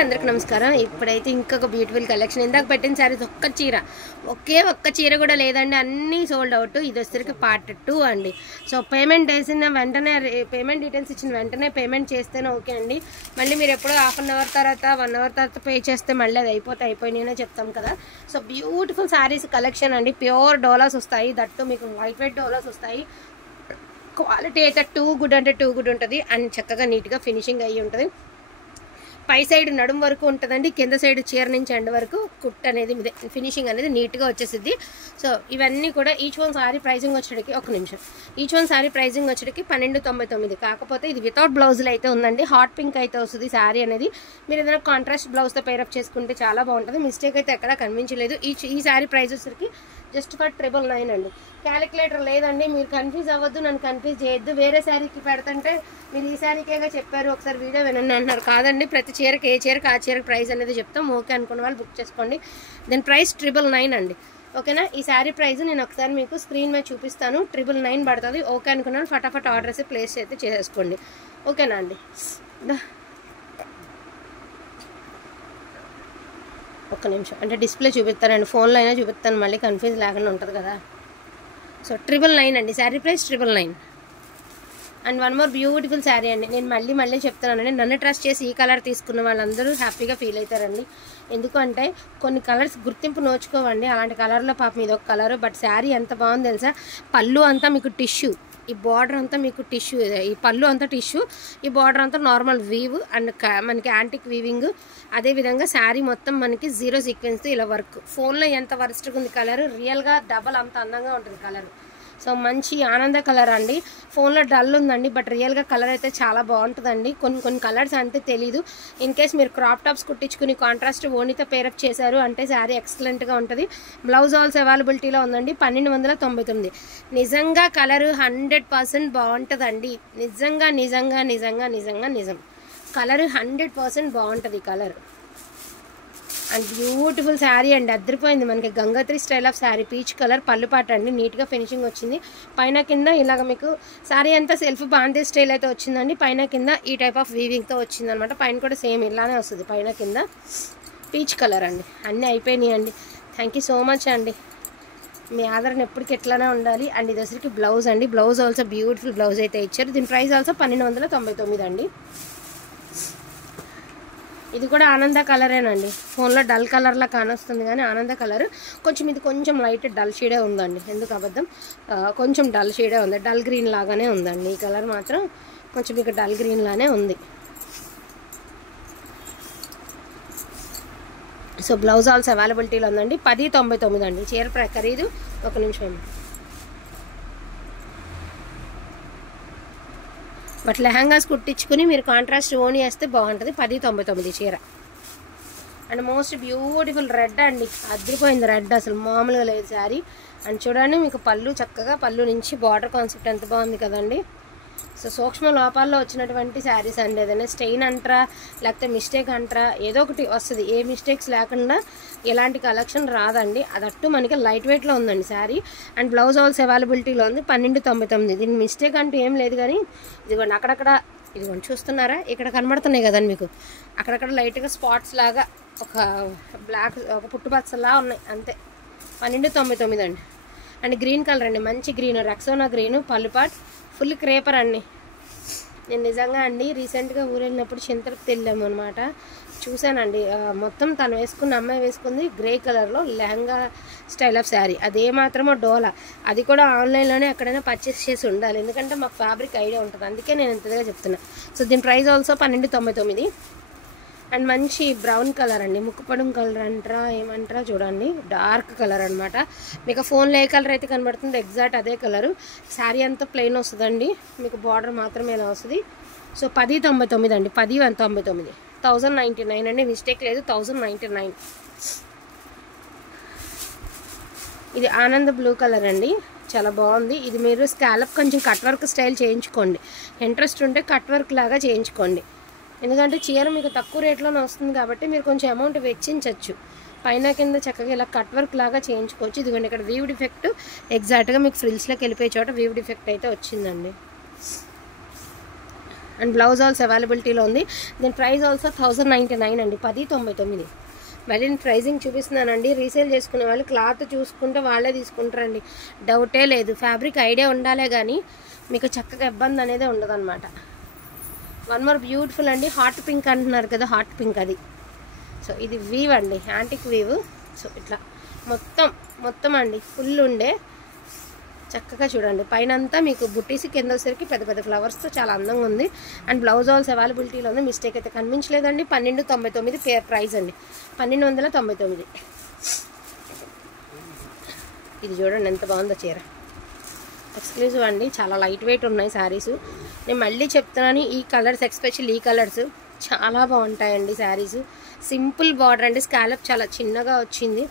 అందరికి నమస్కారం. ఇప్పుడైతే ఇంకొక బ్యూటిఫుల్ కలెక్షన్ ఇందాక పెట్టిన సారీస్ ఒక్క చీర కూడా లేదండి, అన్నీ సోల్డ్ అవుట్. ఇది వచ్చరికి పార్ట్ 2 అండి. సో పేమెంట్ వేసిన వెంటనే, పేమెంట్ డీటెయిల్స్ ఇచ్చిన వెంటనే పేమెంట్ చేస్తేనే ఓకే అండి. మళ్ళీ మీరు ఎప్పుడో హాఫ్ అన్ అవర్ తర్వాత 1 అవర్ తర్వాత పే చేస్తే మళ్ళీ అది అయిపోయినాయనే చెప్తాం కదా. సో బ్యూటిఫుల్ సారీస్ కలెక్షన్ అండి. ప్యూర్ డోలాస్ వస్తాయి, దట్టు మీకు వైట్ డోలాస్ వస్తాయి. క్వాలిటీ అయితే టూ గుడ్ ఉంటుంది అండ్ చక్కగా నీట్గా ఫినిషింగ్ అయ్యి ఉంటుంది. పై సైడ్ నడుము వరకు ఉంటుందండి, కింద సైడ్ చీర నుంచి ఎండ వరకు కుట్ అనేది ఫినిషింగ్ అనేది నీట్గా వచ్చేసిద్ది. సో ఇవన్నీ కూడా ఈచ్ వన్ సారీ ప్రైజింగ్ వచ్చేటికి ఈచ్ వన్ సారీ ప్రైజింగ్ వచ్చేటికి 1299. కాకపోతే ఇది వితౌట్ బ్లౌజులు అయితే ఉందండి. హాట్ పింక్ అయితే వస్తుంది సారీ అనేది. మీరు ఏదైనా కాంట్రాస్ట్ బ్లౌజ్తో పేరప్ చేసుకుంటే చాలా బాగుంటుంది. మిస్టేక్ అయితే ఎక్కడా కనిపించలేదు. ఈ సారీ ప్రైస్ వచ్చేసరికి జస్ట్ ఫర్ 999 అండి. క్యాలిక్యులేటర్ లేదండి, మీరు కన్ఫ్యూజ్ అవ్వద్దు, నన్ను కన్ఫ్యూజ్ చేయొద్దు. వేరే శారీకి పెడుతుంటే మీరు ఈ శారీకేగా చెప్పారు, ఒకసారి వీడియో వినండి అంటున్నారు. కాదండి, ప్రతి చీరకి ఏ చీరకి ఆ చీరకి ప్రైస్ అనేది చెప్తాం. ఓకే అనుకున్న వాళ్ళు బుక్ చేసుకోండి. దీని ప్రైస్ 999 అండి. ఓకేనా? ఈ శారీ ప్రైస్ నేను ఒకసారి మీకు స్క్రీన్ మీద చూపిస్తాను. 999 పడుతుంది. ఓకే అనుకున్న వాళ్ళు ఫటాఫట్ ఆర్డర్స్ ప్లేస్ అయితే చేసేసుకోండి. ఓకేనా అండి? ఒక్క నిమిషం, అంటే డిస్ప్లే చూపిస్తానండి, ఫోన్లో అయినా చూపిస్తాను, మళ్ళీ కన్ఫ్యూజ్ లేకుండా ఉంటుంది కదా. సో 999 అండి, sari price 999. And one more beautiful sari అండి. నేను మళ్ళీ చెప్తున్నానండి, నన్ను ట్రస్ట్ చేసి ఈ కలర్ తీసుకున్న వాళ్ళందరూ హ్యాపీగా ఫీల్ అవుతారండి. ఎందుకంటే కొన్ని కలర్స్ గుర్తింపు నోచుకోవండి. అలాంటి కలర్లో పాపం ఇది ఒక కలర్, బట్ శారీ ఎంత బాగుంది తెలుసా. పళ్ళు అంతా మీకు టిష్యూ, ఈ బార్డర్ అంతా మీకు టిష్యూ, ఈ పళ్ళు అంతా టిష్యూ, ఈ బార్డర్ అంతా నార్మల్ వీవ్ అండ్ మనకి యాంటిక్ వీవింగ్. అదేవిధంగా శారీ మొత్తం మనకి 0 సీక్వెన్స్ ఇలా వర్క్. ఫోన్లో ఎంత వరస్ట్గా ఉంది కలర్, రియల్గా డబల్ అంత అందంగా ఉంటుంది కలర్. సో మంచి ఆనంద కలర్ అండి. ఫోన్లో డల్ ఉందండి, బట్ రియల్గా కలర్ అయితే చాలా బాగుంటుందండి. కొన్ని కలర్స్ అంతే తెలీదు. ఇన్ కేస్ మీరు క్రాప్ టాప్స్ కుట్టించుకుని కాంట్రాస్ట్ ఓణితో పేరప్ చేశారు అంటే శారీ ఎక్సలెంట్గా ఉంటుంది. బ్లౌజ్ ఆల్సో అవైలబిలిటీలో ఉందండి. 1299. నిజంగా కలర్ 100% బాగుంటుందండి. నిజం కలర్ 100% బాగుంటుంది కలర్. అండ్ బ్యూటిఫుల్ శారీ అండి, అద్దరిపోయింది. మనకి Gangotri style of sari, peach colour, పళ్ళుపాట అండి, నీట్గా ఫినిషింగ్ వచ్చింది. పైన కింద ఇలాగ మీకు శారీ అంతా సెల్ఫ్ బాందే స్టైల్ అయితే వచ్చిందండి. పైన కింద ఈ టైప్ ఆఫ్ వీవింగ్తో వచ్చింది అనమాట. పైన కూడా సేమ్ ఇలానే వస్తుంది, పైన కింద పీచ్ కలర్ అండి. అన్నీ అయిపోయినాయి అండి. థ్యాంక్ యూ సో మచ్ అండి. మీ ఆదరణ ఎప్పటికి ఎట్లానే ఉండాలి. అండ్ ఇది వచ్చరికి బ్లౌజ్ అండి. బ్లౌజ్ ఆల్సో బ్యూటిఫుల్ బ్లౌజ్ అయితే ఇచ్చారు. దీని ప్రైస్ ఆల్సో 1299 అండి. ఇది కూడా ఆనంద కలరేనండి. ఫోన్లో డల్ కలర్లా కానొస్తుంది కానీ ఆనంద కలర్. ఇది కొంచెం లైట్ డల్ షేడే ఉందండి. ఎందుకు అబద్ధం, కొంచెం డల్ షేడే ఉంది. డల్ గ్రీన్ లాగానే ఉందండి. ఈ కలర్ మాత్రం కొంచెం మీకు డల్ గ్రీన్ లానే ఉంది. సో బ్లౌజ్ ఆల్సో అవైలబిలిటీలో ఉందండి. 1099 అండి. చీర ఖరీదు ఒక నిమిషం. బట్ లెహంగాస్ కుట్టించుకుని మీరు కాంట్రాస్ట్ ఓని వేస్తే బాగుంటుంది. 1099 చీర. అండ్ మోస్ట్ బ్యూటిఫుల్ రెడ్ అండి, అదిరిపోయింది రెడ్, అసలు మామూలుగా లేదు శారీ. అండ్ చూడండి మీకు పళ్ళు, చక్కగా పళ్ళు నుంచి బార్డర్ కాన్సెప్ట్ ఎంత బాగుంది కదండి. సో సూక్ష్మ లోపాల్లో వచ్చినటువంటి శారీస్ అండి. ఏదైనా స్టెయిన్ అంటారా లేకపోతే మిస్టేక్ అంటారా ఏదో ఒకటి వస్తుంది. ఏ మిస్టేక్స్ లేకుండా ఎలాంటి కలెక్షన్ రాదండి. అదట్టు మనకి లైట్ వెయిట్లో ఉందండి శారీ. అండ్ బ్లౌజ్ ఆల్సో అవైలబిలిటీలో ఉంది. 1299. దీని మిస్టేక్ అంటూ ఏం లేదు కానీ ఇదిగోండి అక్కడక్కడ, ఇదిగోండి చూస్తున్నారా, ఇక్కడ కనబడుతున్నాయి కదండి మీకు, అక్కడక్కడ లైట్గా స్పాట్స్ లాగా ఒక బ్లాక్, ఒక పుట్టుపచ్చలా ఉన్నాయి అంతే. 1299 అండి. అండ్ గ్రీన్ కలర్ అండి, మంచి గ్రీన్, రెక్సోనా గ్రీను, పళ్ళుపాట్, ఫుల్ క్రేపర్ అండి. నేను నిజంగా అండి రీసెంట్గా ఊరు వెళ్ళినప్పుడు చింతలకు వెళ్ళాము అనమాట. చూశానండి మొత్తం తను వేసుకున్న అమ్మాయి వేసుకుంది గ్రే కలర్లో లెహంగా స్టైల్ ఆఫ్ శారీ. అదేమాత్రమో డోలా, అది కూడా ఆన్లైన్లోనే ఎక్కడైనా పర్చేస్ చేసి ఉండాలి, ఎందుకంటే మాకు ఫ్యాబ్రిక్ ఐడియా ఉంటుంది, అందుకే నేను ఇంతగా చెప్తున్నా. సో దీని ప్రైస్ ఆల్సో 1299. అండ్ మంచి బ్రౌన్ కలర్ అండి, ముక్కుపడం కలర్ అంటారా ఏమంటారా చూడండి, డార్క్ కలర్ అనమాట. మీకు ఫోన్లో ఏ కలర్ అయితే కనబడుతుందో ఎగ్జాక్ట్ అదే కలరు. శారీ అంతా ప్లెయిన్ వస్తుందండి, మీకు బార్డర్ మాత్రమే ఇలా వస్తుంది. సో 1099 అండి. 1099, 1099 అండి, మిస్టేక్ లేదు, 1099. ఇది ఆనంద్ బ్లూ కలర్ అండి, చాలా బాగుంది. ఇది మీరు స్కాలప్ కొంచెం కట్ వర్క్ స్టైల్ చేయించుకోండి. ఇంట్రెస్ట్ ఉంటే కట్ వర్క్ లాగా చేయించుకోండి, ఎందుకంటే చీర మీకు తక్కువ రేట్లోనే వస్తుంది కాబట్టి మీరు కొంచెం అమౌంట్ వెచ్చించవచ్చు. పైన కింద చక్కగా ఇలా కట్ వర్క్ లాగా చేయించుకోవచ్చు. ఇదిగోండి ఇక్కడ వీవ్ డిఫెక్ట్ ఎగ్జాక్ట్గా మీకు ఫ్రిల్స్లోకి వెళ్ళిపోయే చోట వీవ్ డిఫెక్ట్ అయితే వచ్చిందండి. అండ్ బ్లౌజ్ ఆల్సో అవైలబిలిటీలో ఉంది. దీని ప్రైస్ ఆల్సో 1099 అండి, 1099. మళ్ళీ నేను ప్రైజింగ్ చూపిస్తున్నానండి. రీసేల్ చేసుకునే వాళ్ళు క్లాత్ చూసుకుంటే వాళ్ళే తీసుకుంటారండి, డౌటే లేదు. ఫ్యాబ్రిక్ ఐడియా ఉండాలే కానీ మీకు చక్కగా ఇబ్బంది అనేది ఉండదన్నమాట. వన్ మోర్ బ్యూటిఫుల్ అండి, హాట్ పింక్ అంటున్నారు కదా, హాట్ పింక్ అది. సో ఇది వీవ్ అండి, యాంటిక్ వీవ్. సో ఇట్లా మొత్తం అండి ఫుల్ ఉండే చక్కగా చూడండి. పైన అంతా మీకు బుట్టీసి కింద వచ్చేసరికి పెద్ద పెద్ద ఫ్లవర్స్తో చాలా అందంగా ఉంది. అండ్ బ్లౌజ్ ఆల్స్ అవైలబిలిటీలో ఉంది. మిస్టేక్ అయితే కనిపించలేదండి. 1299 పేర్ ప్రైస్ అండి, 1299. ఇది చూడండి ఎంత బాగుందో చీర, ఎక్స్క్లూజివ్ అండి. చాలా లైట్ వెయిట్ ఉన్నాయి శారీస్. నేను మళ్ళీ చెప్తున్నాను, ఈ కలర్స్ ఎస్పెషల్లీ ఈ కలర్స్ చాలా బాగుంటాయండి శారీస్. సింపుల్ బార్డర్ అండి, స్కాలప్ చాలా చిన్నగా వచ్చింది.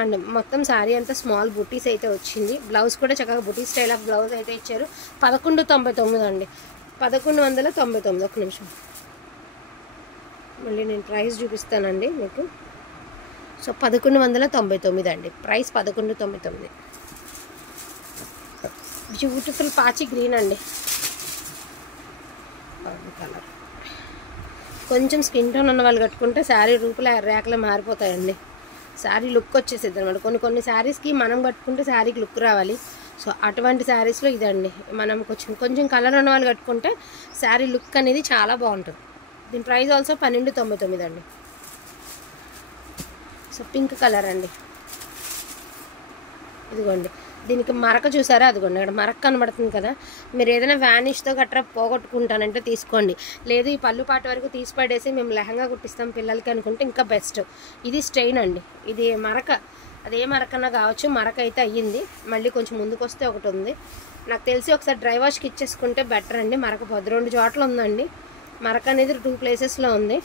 అండ్ మొత్తం శారీ అంతా స్మాల్ బుటీస్ అయితే వచ్చింది. బ్లౌజ్ కూడా చక్కగా బుటీ స్టైల్ ఆఫ్ బ్లౌజ్ అయితే ఇచ్చారు. 1199 అండి, 1199. ఒక నిమిషం మళ్ళీ నేను ప్రైస్ చూపిస్తానండి మీకు. సో 1199 అండి ప్రైస్, 1199. బ్యూటిఫుల్ పాచి గ్రీన్ అండి, కలర్. కొంచెం స్కిన్ టోన్ ఉన్న వాళ్ళు కట్టుకుంటే శారీ రూపుల రేఖలు మారిపోతాయండి, శారీ లుక్ వచ్చేసేది అనమాట. కొన్ని శారీస్కి మనం కట్టుకుంటే శారీకి లుక్ రావాలి. సో అటువంటి శారీస్లో ఇదండి. మనం కొంచెం కలర్ ఉన్న వాళ్ళు కట్టుకుంటే శారీ లుక్ అనేది చాలా బాగుంటుంది. దీని ప్రైస్ ఆల్సో 1299 అండి. సో పింక్ కలర్ అండి, ఇదిగోండి. దీనికి మరక చూసారా, అదిగోండి అక్కడ మరక కనబడుతుంది కదా. మీరు ఏదైనా వ్యానిష్తో గట్రా పోగొట్టుకుంటానంటే తీసుకోండి. లేదు ఈ పళ్ళు పాట వరకు తీసి పడేసి మేము లెహంగా కుట్టిస్తాం పిల్లలకి అనుకుంటే ఇంకా బెస్ట్. ఇది స్టెయిన్ అండి, ఇది మరక, అదే మరకన్నా కావచ్చు. మరక అయితే అయ్యింది, మళ్ళీ కొంచెం ముందుకు వస్తే ఒకటి ఉంది. నాకు తెలిసి ఒకసారి డ్రై వాష్కి ఇచ్చేసుకుంటే బెటర్ అండి. మరక 2 చోట్ల ఉందండి మరక అనేది, 2 ప్లేసెస్లో ఉంది.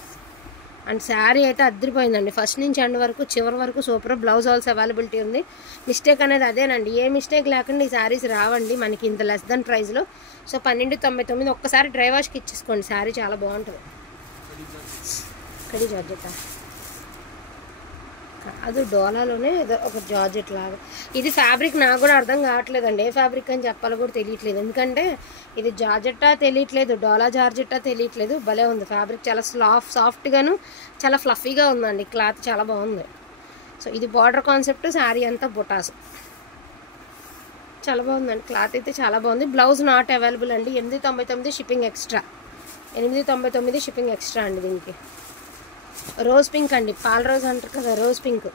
అండ్ శారీ అయితే అద్దరిపోయిందండి, ఫస్ట్ నుంచి ఎండ్ వరకు చివరి వరకు సూపర్. బ్లౌజ్ ఆల్సో అవైలబిలిటీ ఉంది. మిస్టేక్ అనేది అదేనండి, ఏ మిస్టేక్ లేకుండా ఈ శారీస్ రావండి మనకి ఇంత లెస్ దెన్ ప్రైస్లో. సో 1299. ఒక్కసారి డ్రై వాష్కి ఇచ్చేసుకోండి, శారీ చాలా బాగుంటుంది. కడి జార్జెట్ అది డోలాలోనే ఏదో ఒక జార్జెట్ లాగా. ఇది ఫ్యాబ్రిక్ నాకు కూడా అర్థం కావట్లేదండి, ఏ ఫ్యాబ్రిక్ అని చెప్పాలో కూడా తెలియట్లేదు. ఎందుకంటే ఇది జార్జెట్టా తెలియట్లేదు, డోలా జార్జెట్టా తెలియట్లేదు. భలే ఉంది ఫ్యాబ్రిక్, చాలా సాఫ్ట్గాను చాలా ఫ్లఫీగా ఉందండి. క్లాత్ చాలా బాగుంది. సో ఇది బార్డర్ కాన్సెప్ట్, శారీ అంతా బొటాస్, చాలా బాగుందండి. క్లాత్ అయితే చాలా బాగుంది. బ్లౌజ్ నాట్ అవైలబుల్ అండి, 899 షిప్పింగ్ ఎక్స్ట్రా, 899 షిప్పింగ్ ఎక్స్ట్రా అండి. దీనికి రోజ్ పింక్ అండి, పాల రోజ్ అంటారు కదా, రోజ్ పింక్.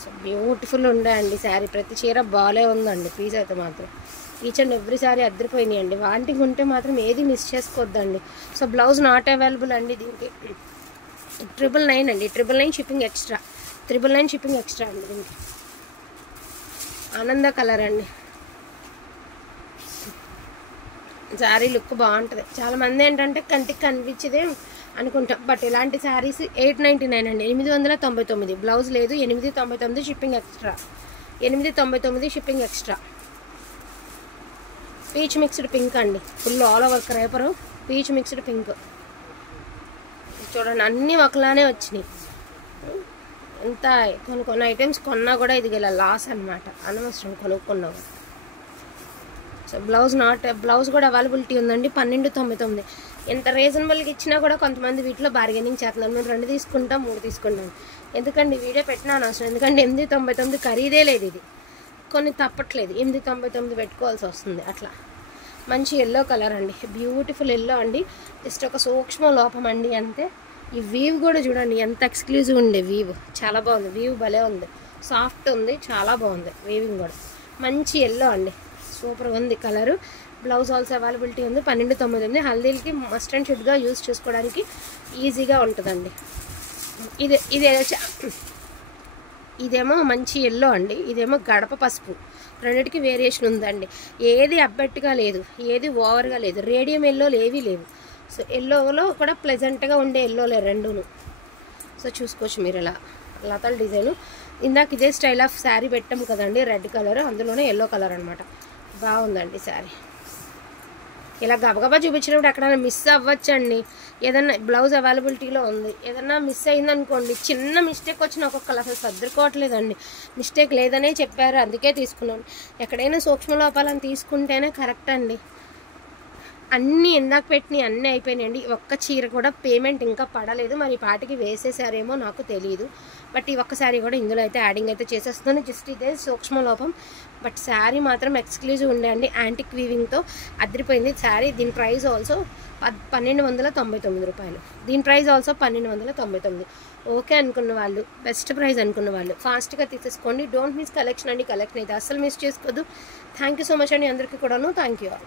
సో బ్యూటిఫుల్ ఉండే అండి శారీ, ప్రతి చీర బాగాలే ఉందండి. పీస్ అయితే మాత్రం ఈచ్ అండ్ ఎవ్రీ శారీ అద్దరిపోయినాయి అండి. వాంటింగ్ ఉంటే మాత్రం ఏది మిస్ చేసుకోవద్దండి. సో బ్లౌజ్ నాట్ అవైలబుల్ అండి. దీనికి 999 అండి, 999 షిప్పింగ్ ఎక్స్ట్రా, 999 షిప్పింగ్ ఎక్స్ట్రా అండి. దీనికి ఆనంద కలర్ అండి, శారీ లుక్ బాగుంటుంది. చాలామంది ఏంటంటే కంటికి కనిపించేదే అనుకుంటాం, బట్ ఇలాంటి శారీస్ 899 అండి, 899. బ్లౌజ్ లేదు, 899 shipping extra, 899 shipping extra. Peach mixed pink అండి, full all over creeper, peach mixed pink. చూడండి అన్నీ ఒకలానే వచ్చినాయి. ఎంత కొన్ని ఐటమ్స్ కొన్నా కూడా ఇది గల లాస్ అనమాట, అనవసరం కొనుక్కున్నాం. సో బ్లౌజ్ కూడా అవైలబిలిటీ ఉందండి, 1299. ఎంత రీజనబుల్గా ఇచ్చినా కూడా కొంతమంది వీటిలో బార్గెనింగ్ చేస్తున్నారు. మేము 2 తీసుకుంటాం, 3 తీసుకుంటాం. ఎందుకండి వీడియో పెట్టినాను అవసరం, ఎందుకంటే 899 ఖరీదే లేదు. ఇది కొన్ని తప్పట్లేదు, 899 పెట్టుకోవాల్సి వస్తుంది. అట్లా మంచి ఎల్లో కలర్ అండి, బ్యూటిఫుల్ ఎల్లో అండి. జస్ట్ ఒక సూక్ష్మ లోపం అండి అంతే. ఈ వీవ్ కూడా చూడండి ఎంత ఎక్స్క్లూజివ్ ఉండే వీవ్, చాలా బాగుంది. వీవ్ భలే ఉంది, సాఫ్ట్ ఉంది, చాలా బాగుంది వీవింగ్ కూడా. మంచి ఎల్లో అండి, సూపర్ ఉంది కలరు. బ్లౌజ్ ఆల్సో అవైలబిలిటీ ఉంది, 1299. హల్దీలకి మస్ట్ అండ్ షుడ్గా యూజ్ చేసుకోవడానికి ఈజీగా ఉంటుందండి. ఇదేమో మంచి ఎల్లో అండి, ఇదేమో గడప పసుపు. రెండింటికి వేరియేషన్ ఉందండి. ఏది అబ్బెట్టుగా లేదు, ఏది ఓవర్గా లేదు, రేడియం ఎల్లోలు ఏవీ లేవు. సో ఎల్లోలో కూడా ప్లెజెంట్గా ఉండే ఎల్లోలే రెండును. సో చూసుకోవచ్చు మీరు ఇలా లతల డిజైను. ఇందాక ఇదే స్టైల్ ఆఫ్ శారీ పెట్టాము కదండి, రెడ్ కలర్, అందులోనే ఎల్లో కలర్ అనమాట. బాగుందండి శారీ. ఇలా గబగబా చూపించినప్పుడు ఎక్కడైనా మిస్ అవ్వచ్చండి. ఏదన్నా బ్లౌజ్ అవైలబిలిటీలో ఉంది, ఏదన్నా మిస్ అయిందనుకోండి, చిన్న మిస్టేక్ వచ్చిన ఒక్కొక్కరు అసలు సర్దుకోవట్లేదండి. మిస్టేక్ లేదనే చెప్పారు, అందుకే తీసుకున్నాను. ఎక్కడైనా సూక్ష్మ లోపాలను తీసుకుంటేనే కరెక్ట్ అండి. అన్నీ ఇందాక పెట్టినవి అన్నీ అయిపోయినాయండి. ఒక్క చీర కూడా పేమెంట్ ఇంకా పడలేదు, మరి పాటికి వేసేసారేమో నాకు తెలియదు. బట్ ఈ ఒక్క శారీ కూడా ఇందులో అయితే యాడింగ్ అయితే చేసేస్తుంది. జస్ట్ ఇదే సూక్ష్మ లోపం, బట్ శారీ మాత్రం ఎక్స్క్లూజివ్ ఉండే అండి. యాంటిక్ వీవింగ్తో అదిరిపోయింది శారీ. దీని ప్రైస్ ఆల్సో 1299 రూపాయలు. దీని ప్రైస్ ఆల్సో 1299. ఓకే అనుకున్న వాళ్ళు, బెస్ట్ ప్రైస్ అనుకున్న వాళ్ళు ఫాస్ట్గా తీసేసుకోండి. డోంట్ మిస్ కలెక్షన్ అండి. కలెక్షన్ అయితే అస్సలు మిస్ చేసుకోవద్దు. థ్యాంక్ యూ సో మచ్ అండి అందరికీ కూడాను. Thank you all.